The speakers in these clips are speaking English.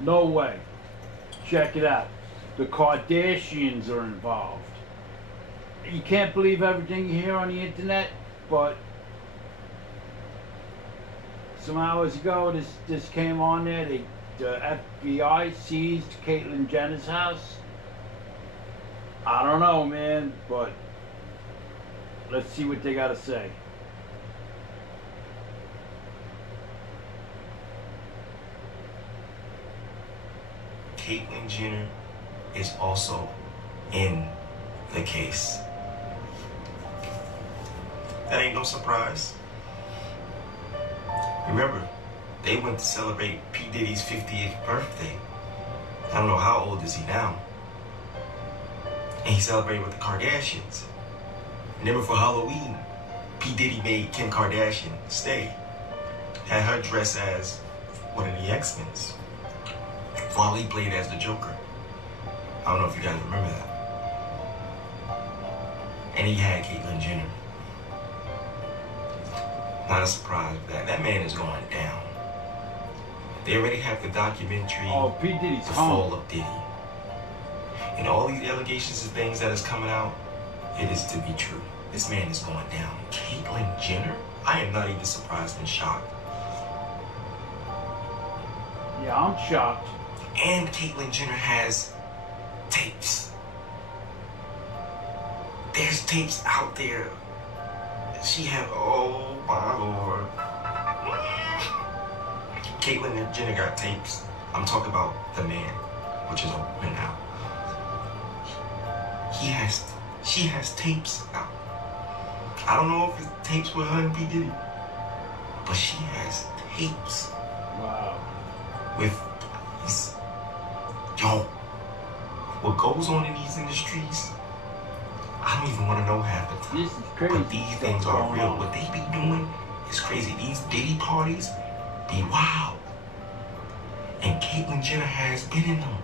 No way. Check it out. The Kardashians are involved. You can't believe everything you hear on the internet, but some hours ago this came on there. The FBI seized Caitlyn Jenner's house. I don't know, man, but let's see what they got to say. Caitlyn Jenner is also in the case. That ain't no surprise. Remember, they went to celebrate P. Diddy's 50th birthday. I don't know how old is he now. And he celebrated with the Kardashians. And then for Halloween, P. Diddy made Kim Kardashian stay. Had her dress as one of the X-Men while he played as the Joker. I don't know if you guys remember that. And he had Caitlyn Jenner. Not a surprise with that. That man is going down. They already have the documentary, P. Diddy's The home. Fall of Diddy. And all these allegations and things that is coming out, it is to be true. This man is going down. Caitlyn Jenner? I am not even surprised and shocked. Yeah, I'm shocked. And Caitlyn Jenner has tapes. There's tapes out there. She have, oh my Lord. Caitlyn Jenner got tapes. I'm talking about the man, which is a woman now. She has tapes out. I don't know if it's tapes with her and P. Diddy, but she has tapes. Wow. With these, yo, what goes on in these industries, I don't even want to know half the time. This is crazy. But these things are real. What they be doing is crazy. These Diddy parties be wild. And Caitlyn Jenner has been in them.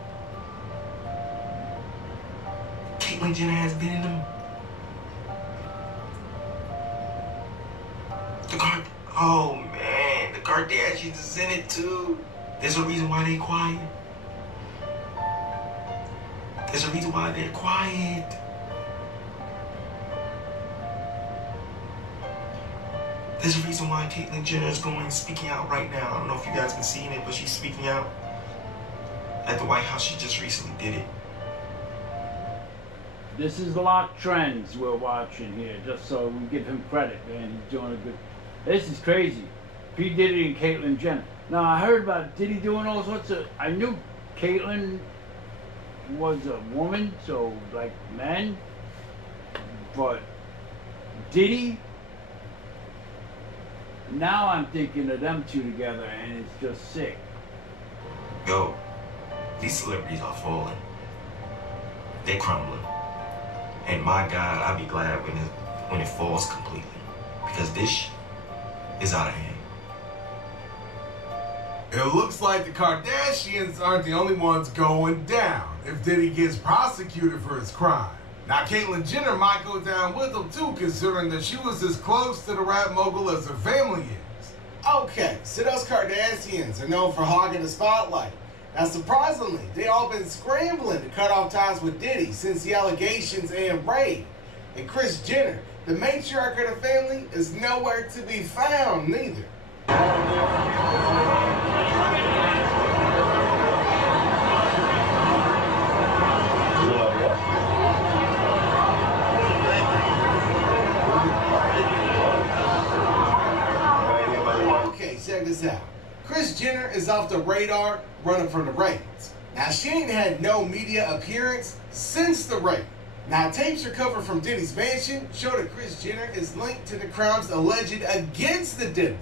Caitlyn Jenner has been in them. Oh man, the Kardashians is in it too. There's a reason why they quiet. There's a reason why they're quiet. There's a reason why Caitlyn Jenner is speaking out right now. I don't know if you guys been seeing it, but she's speaking out at the White House. She just recently did it. This is a lot of trends we're watching here, just so we give him credit, man. He's doing a good. This is crazy. P. Diddy and Caitlyn Jenner. Now, I heard about Diddy doing all sorts of. I knew Caitlyn was a woman, so like men. But Diddy. Now I'm thinking of them two together, and it's just sick. Yo, these celebrities are falling. They're crumbling. And my God, I'll be glad when it falls completely. Because this is out of hand. It looks like the Kardashians aren't the only ones going down if Diddy gets prosecuted for his crime. Now, Caitlyn Jenner might go down with him too, considering that she was as close to the rap mogul as her family is. Okay, so those Kardashians are known for hogging the spotlight. Now, surprisingly, they all been scrambling to cut off ties with Diddy since the allegations and raid. And Kris Jenner, the matriarch of the family, is nowhere to be found neither. Okay, check this out. Kris Jenner is off the radar running from the ratings. Now, she ain't had no media appearance since the raid. Now, tapes recovered from Diddy's mansion show that Kris Jenner is linked to the crimes alleged against the Diddler.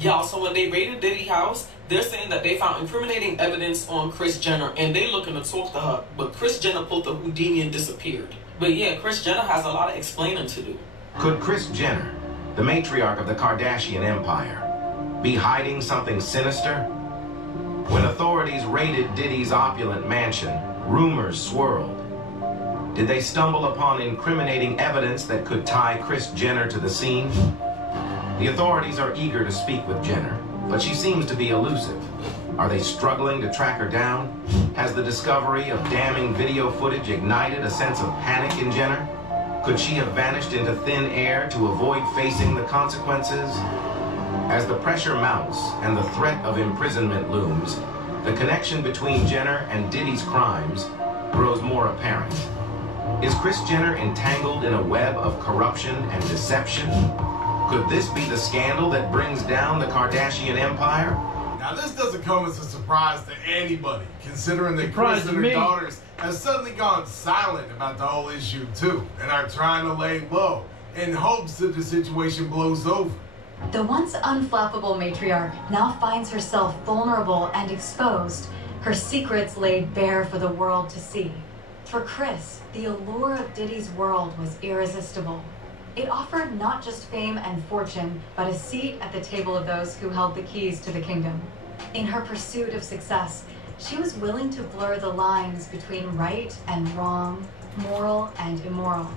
Y'all, so when they raided Diddy's house, they're saying that they found incriminating evidence on Kris Jenner, and they looking to talk to her, but Kris Jenner pulled the Houdini and disappeared. But yeah, Kris Jenner has a lot of explaining to do. Could Kris Jenner, the matriarch of the Kardashian empire, be hiding something sinister? When authorities raided Diddy's opulent mansion, rumors swirled. Did they stumble upon incriminating evidence that could tie Kris Jenner to the scene? The authorities are eager to speak with Jenner, but she seems to be elusive. Are they struggling to track her down? Has the discovery of damning video footage ignited a sense of panic in Jenner? Could she have vanished into thin air to avoid facing the consequences? As the pressure mounts and the threat of imprisonment looms, the connection between Jenner and Diddy's crimes grows more apparent. Is Kris Jenner entangled in a web of corruption and deception? Could this be the scandal that brings down the Kardashian empire? Now, this doesn't come as a surprise to anybody, considering that Kris and her daughters have suddenly gone silent about the whole issue, too, and are trying to lay low in hopes that the situation blows over. The once unflappable matriarch now finds herself vulnerable and exposed, her secrets laid bare for the world to see. For Kris, the allure of Diddy's world was irresistible. It offered not just fame and fortune, but a seat at the table of those who held the keys to the kingdom. In her pursuit of success, she was willing to blur the lines between right and wrong, moral and immoral.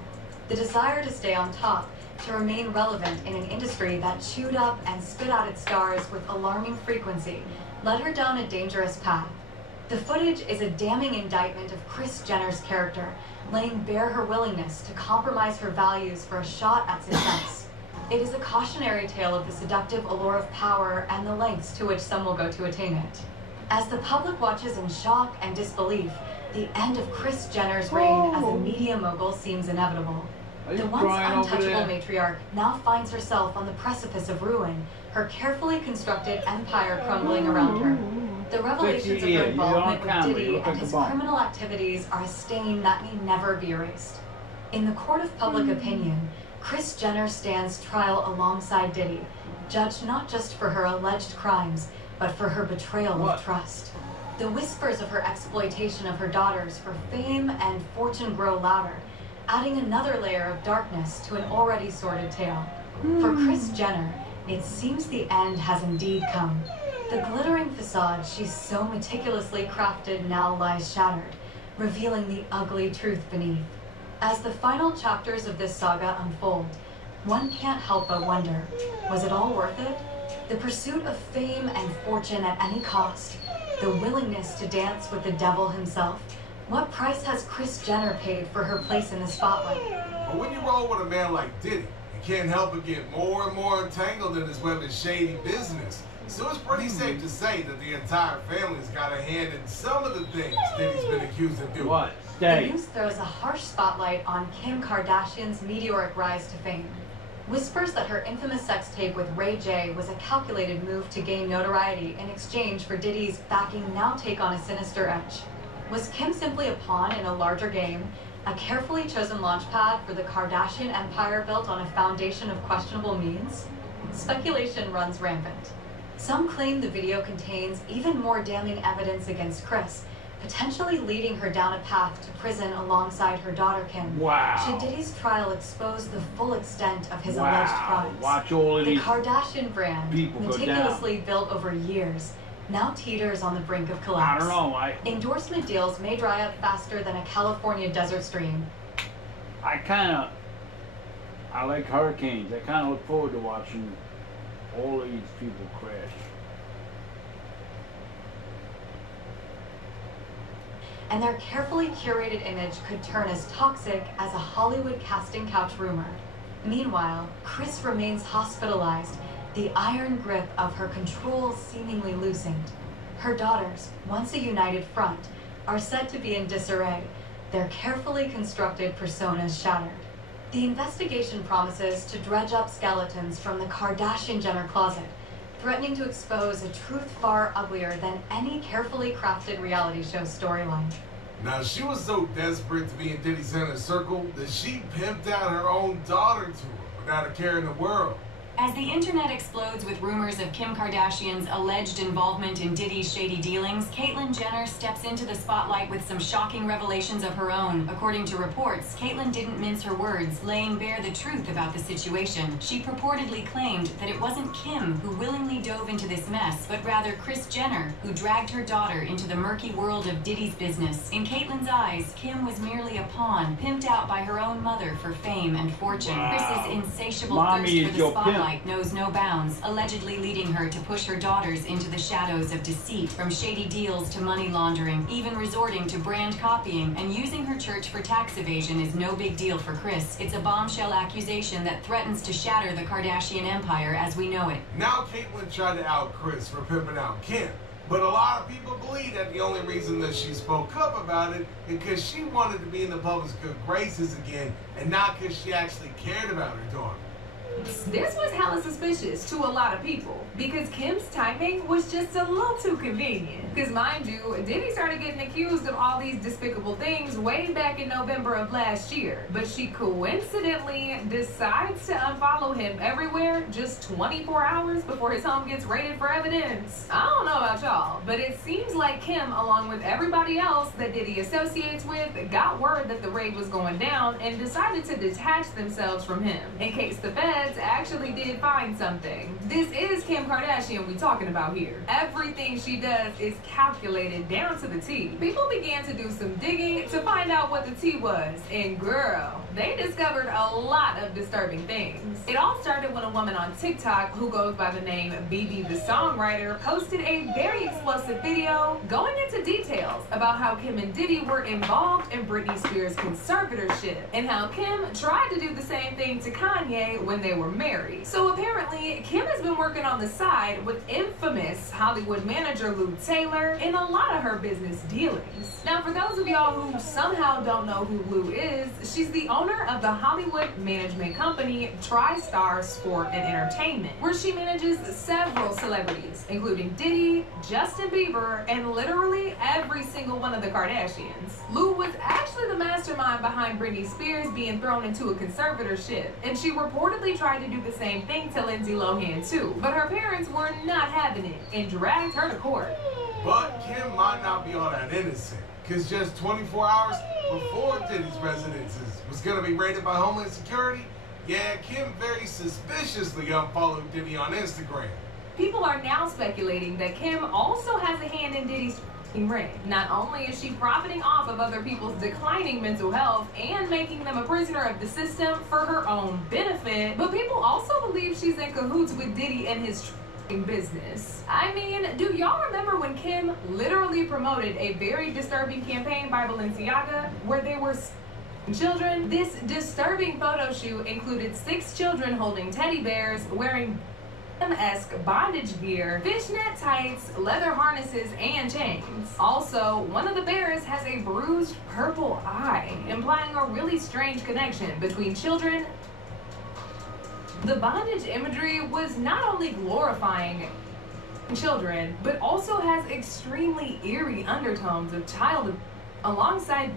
The desire to stay on top, to remain relevant in an industry that chewed up and spit out its stars with alarming frequency, led her down a dangerous path. The footage is a damning indictment of Kris Jenner's character, laying bare her willingness to compromise her values for a shot at success. It is a cautionary tale of the seductive allure of power and the lengths to which some will go to attain it. As the public watches in shock and disbelief, the end of Kris Jenner's reign as a media mogul seems inevitable. The once untouchable matriarch now finds herself on the precipice of ruin, her carefully constructed empire crumbling around her. The revelations of her involvement with Diddy and his criminal activities are a stain that may never be erased. In the court of public opinion, Kris Jenner stands trial alongside Diddy, judged not just for her alleged crimes, but for her betrayal of trust. The whispers of her exploitation of her daughters for fame and fortune grow louder, adding another layer of darkness to an already sordid tale. For Kris Jenner, it seems the end has indeed come. The glittering facade she's so meticulously crafted now lies shattered, revealing the ugly truth beneath. As the final chapters of this saga unfold, one can't help but wonder, was it all worth it? The pursuit of fame and fortune at any cost, the willingness to dance with the devil himself. What price has Kris Jenner paid for her place in the spotlight? But when you roll with a man like Diddy, you can't help but get more and more entangled in his web of shady business. So it's pretty safe to say that the entire family's got a hand in some of the things Diddy's been accused of doing. What? The news throws a harsh spotlight on Kim Kardashian's meteoric rise to fame. Whispers that her infamous sex tape with Ray J was a calculated move to gain notoriety in exchange for Diddy's backing now take on a sinister edge. Was Kim simply a pawn in a larger game, a carefully chosen launchpad for the Kardashian empire built on a foundation of questionable means? Speculation runs rampant. Some claim the video contains even more damning evidence against Kris, potentially leading her down a path to prison alongside her daughter Kim. Wow. Should Diddy's trial expose the full extent of his alleged crimes? Watch all of The these Kardashian brand, people go meticulously built over years, now teeters on the brink of collapse. I don't know. Endorsement deals may dry up faster than a California desert stream. I like hurricanes. I kind of look forward to watching all of these people crash. And their carefully curated image could turn as toxic as a Hollywood casting couch rumor. Meanwhile, Kris remains hospitalized, the iron grip of her control seemingly loosened. Her daughters, once a united front, are said to be in disarray, their carefully constructed personas shattered. The investigation promises to dredge up skeletons from the Kardashian-Jenner closet, threatening to expose a truth far uglier than any carefully crafted reality show storyline. Now, she was so desperate to be in Diddy's inner circle that she pimped out her own daughter to her without a care in the world. As the internet explodes with rumors of Kim Kardashian's alleged involvement in Diddy's shady dealings, Caitlyn Jenner steps into the spotlight with some shocking revelations of her own. According to reports, Caitlyn didn't mince her words, laying bare the truth about the situation. She purportedly claimed that it wasn't Kim who willingly dove into this mess, but rather Kris Jenner, who dragged her daughter into the murky world of Diddy's business. In Caitlyn's eyes, Kim was merely a pawn, pimped out by her own mother for fame and fortune. Wow. Kris's insatiable Mommy thirst is for the your spotlight limelight knows no bounds, allegedly leading her to push her daughters into the shadows of deceit, from shady deals to money laundering, even resorting to brand copying, and using her church for tax evasion is no big deal for Kris. It's a bombshell accusation that threatens to shatter the Kardashian empire as we know it. Now Caitlyn tried to out Kris for pimping out Kim. But a lot of people believe that the only reason that she spoke up about it is because she wanted to be in the public's good graces again and not because she actually cared about her daughter. This was hella suspicious to a lot of people because Kim's timing was just a little too convenient. Because mind you, Diddy started getting accused of all these despicable things way back in November of last year. But she coincidentally decides to unfollow him everywhere just 24 hours before his home gets raided for evidence. I don't know about y'all, but it seems like Kim, along with everybody else that Diddy associates with, got word that the raid was going down and decided to detach themselves from him in case the feds actually did find something. This is Kim Kardashian we talking about here. Everything she does is calculated down to the T. People began to do some digging to find out what the T was, and girl, they discovered a lot of disturbing things. It all started when a woman on TikTok who goes by the name BB the Songwriter posted a very explosive video going into details about how Kim and Diddy were involved in Britney Spears' conservatorship and how Kim tried to do the same thing to Kanye when they were married. So apparently, Kim has been working on the side with infamous Hollywood manager Lou Taylor in a lot of her business dealings. Now, for those of y'all who somehow don't know who Lou is, she's the owner of the Hollywood management company TriStar Sport and Entertainment, where she manages several celebrities, including Diddy, Justin Bieber, and literally every single one of the Kardashians. Lou was actually the mastermind behind Britney Spears being thrown into a conservatorship, and she reportedly tried to do the same thing to Lindsay Lohan too, but her parents were not having it and dragged her to court. But Kim might not be all that innocent, because just 24 hours before Diddy's residences was going to be raided by Homeland Security, yeah, Kim very suspiciously unfollowed Diddy on Instagram. People are now speculating that Kim also has a hand in Diddy's ring. Not only is she profiting off of other people's declining mental health and making them a prisoner of the system for her own benefit, but people also believe she's in cahoots with Diddy and his business. I mean, do y'all remember when Kim literally promoted a very disturbing campaign by Balenciaga where they were children? This disturbing photo shoot included 6 children holding teddy bears, wearing esque bondage gear, fishnet tights, leather harnesses, and chains. Also, one of the bears has a bruised purple eye, implying a really strange connection between children. The bondage imagery was not only glorifying children, but also has extremely eerie undertones of childhood alongside.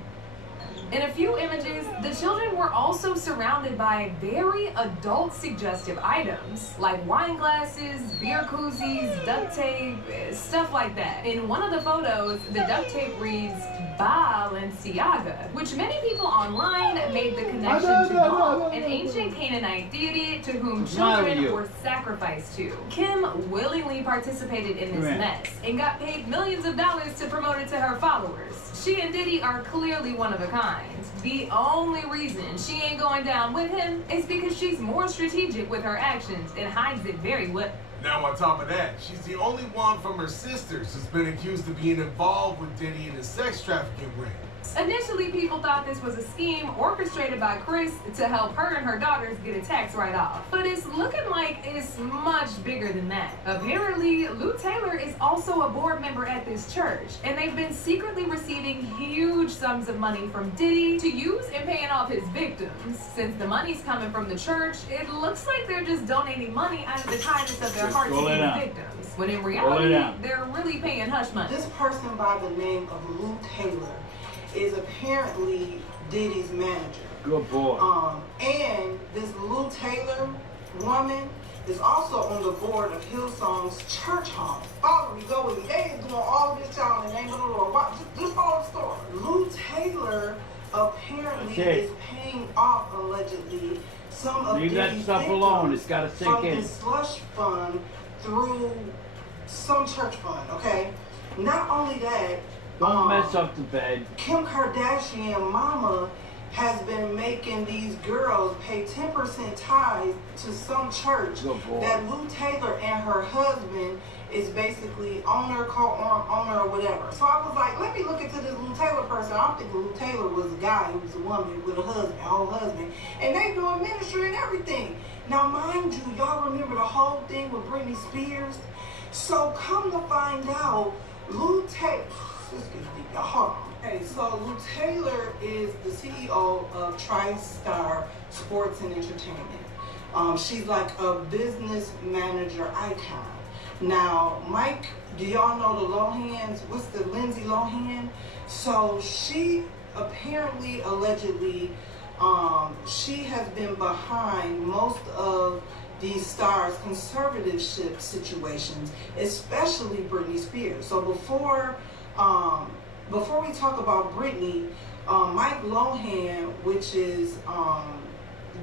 In a few images, the children were also surrounded by very adult suggestive items like wine glasses, beer koozies, duct tape, stuff like that. In one of the photos, the duct tape reads Balenciaga, which many people online made the connection to Baal, an ancient Canaanite deity to whom children were sacrificed to. Kim willingly participated in this mess and got paid millions of dollars to promote it to her followers. She and Diddy are clearly one of a kind. The only reason she ain't going down with him is because she's more strategic with her actions and hides it very well. Now on top of that, she's the only one from her sisters who's been accused of being involved with Diddy in a sex trafficking ring. Initially, people thought this was a scheme orchestrated by Kris to help her and her daughters get a tax write-off. But it's looking like it's much bigger than that. Apparently, Lou Taylor is also a board member at this church, and they've been secretly receiving huge sums of money from Diddy to use in paying off his victims. Since the money's coming from the church, it looks like they're just donating money out of the kindness of their hearts to these victims. When in reality, they're really paying hush money. This person by the name of Lou Taylor is apparently Diddy's manager. Good boy. And this Lou Taylor woman is also on the board of Hillsong's church home. Follow me, go with me. They ain't doing all of this, y'all, in the name of the Lord. Watch, just follow the story. Lou Taylor apparently is paying off, allegedly, some of Leave that stuff alone. It's got to sink from in. this slush fund through some church fund, okay? Not only that, don't mess up the bed. Kim Kardashian mama has been making these girls pay 10% tithes to some church that Lou Taylor and her husband is basically owner, co-owner, or whatever. So I was like, let me look into this Lou Taylor person. I'm thinking Lou Taylor was a guy who was a woman with a husband, a whole husband, and they doing ministry and everything. Now, mind you, y'all remember the whole thing with Britney Spears? So come to find out, Lou Taylor, this gets deep, y'all, hold on. Okay, so Lou Taylor is the CEO of TriStar Sports and Entertainment. She's like a business manager icon. Now, Mike, do y'all know the Lohans? What's the Lindsay Lohan? So she apparently, allegedly, she has been behind most of these stars' conservatorship situations, especially Britney Spears. So before we talk about Britney, Mike Lohan, which is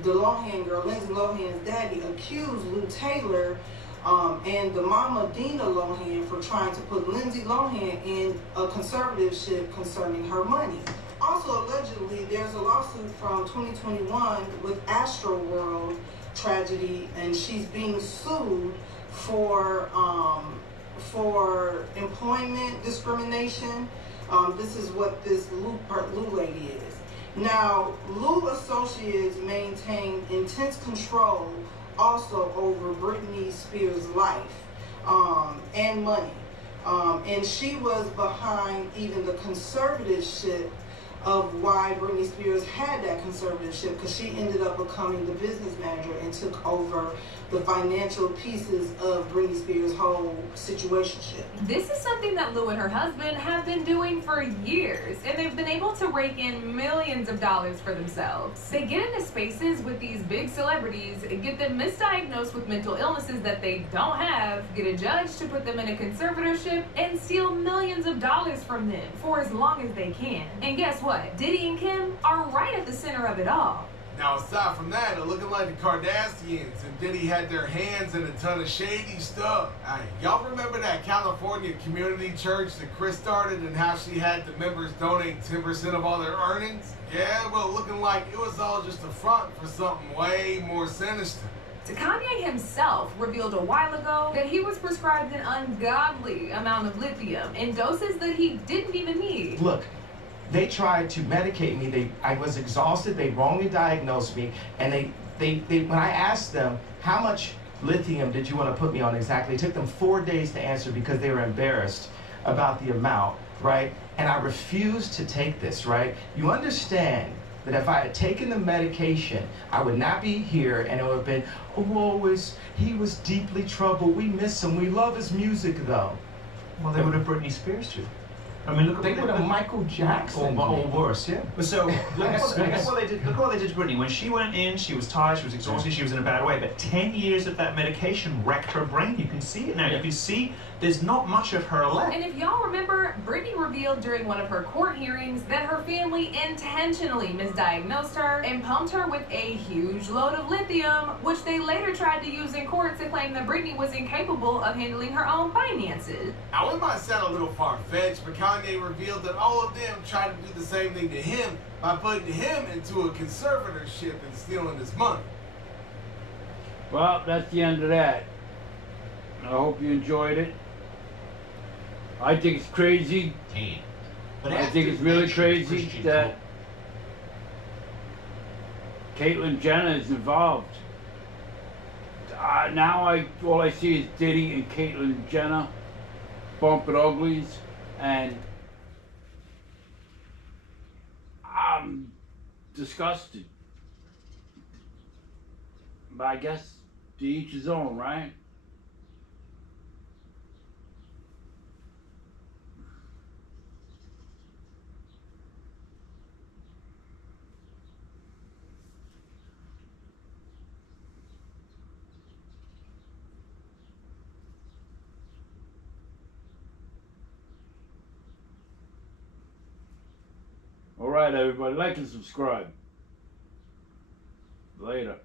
the Lohan girl, Lindsay Lohan's daddy, accused Lou Taylor and the mama Dina Lohan for trying to put Lindsay Lohan in a conservatorship concerning her money. Also, allegedly, there's a lawsuit from 2021 with Astroworld tragedy, and she's being sued for employment discrimination. This is what this Lou lady is. Now, Lou Associates maintain intense control also over Britney Spears' life and money. And she was behind even the conservatorship of why Britney Spears had that conservatorship, because she ended up becoming the business manager and took over the financial pieces of Britney Spears' whole situationship. This is something that Lou and her husband have been doing for years, and they've been able to rake in millions of dollars for themselves. They get into spaces with these big celebrities, get them misdiagnosed with mental illnesses that they don't have, get a judge to put them in a conservatorship, and steal millions of dollars from them for as long as they can. And guess what? Diddy and Kim are right at the center of it all. Now, aside from that, it looking like the Kardashians and Diddy had their hands in a ton of shady stuff. Y'all remember that California community church that Chris started and how she had the members donate 10% of all their earnings? Yeah, well, looking like it was all just a front for something way more sinister. Kanye himself revealed a while ago that he was prescribed an ungodly amount of lithium in doses that he didn't even need. Look, they tried to medicate me. I was exhausted. They wrongly diagnosed me. And when I asked them, how much lithium did you want to put me on exactly? It took them 4 days to answer because they were embarrassed about the amount, right? And I refused to take this, right? You understand that if I had taken the medication, I would not be here, and it would have been, oh, he was deeply troubled. We miss him. We love his music, though. Well, they would have Britney Spears too. I mean, they would have Michael Jackson or worse, yeah. So look at what they did. Look what they did to Britney. When she went in, she was tired, she was exhausted, she was in a bad way. But 10 years of that medication wrecked her brain. You can see it now. You can see there's not much of her left. And if y'all remember, Britney revealed during one of her court hearings that her family intentionally misdiagnosed her and pumped her with a huge load of lithium, which they later tried to use in court to claim that Britney was incapable of handling her own finances. Now, it might sound a little far-fetched, but Kanye revealed that all of them tried to do the same thing to him by putting him into a conservatorship and stealing his money. Well, that's the end of that. I hope you enjoyed it. I think it's crazy. I think it's really crazy that Caitlyn Jenner is involved. Now all I see is Diddy and Caitlyn Jenner bumping uglies, and I'm disgusted. But I guess to each his own, right? All right, everybody, like and subscribe. Later.